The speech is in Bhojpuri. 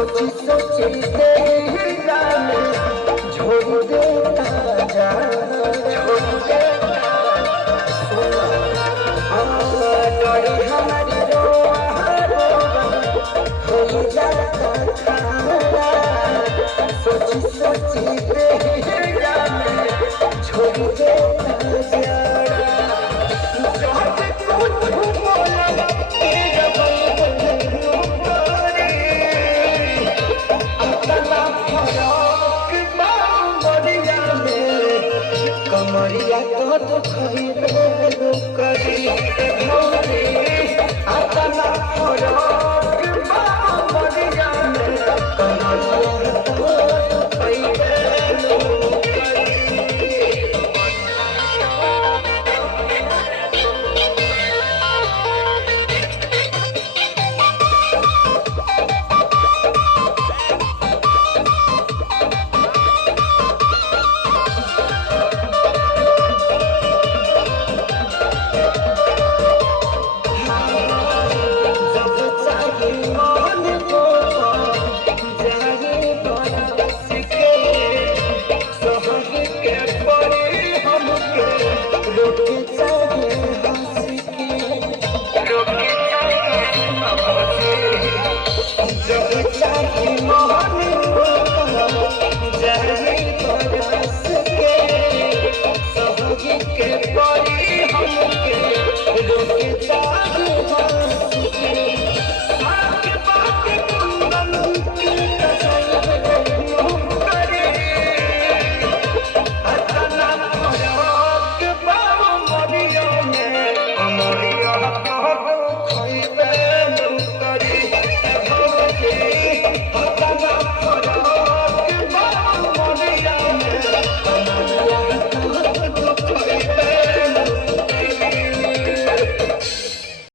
सोची सोची तेरा झोल देता जा झोल देता डोरी हमारी रोआ रोआ हो जाता खारा सोची सोची तेरा झोल देता जा कमरिया तो खैरो करी भौरे आतना फरक मरिया में कमरिया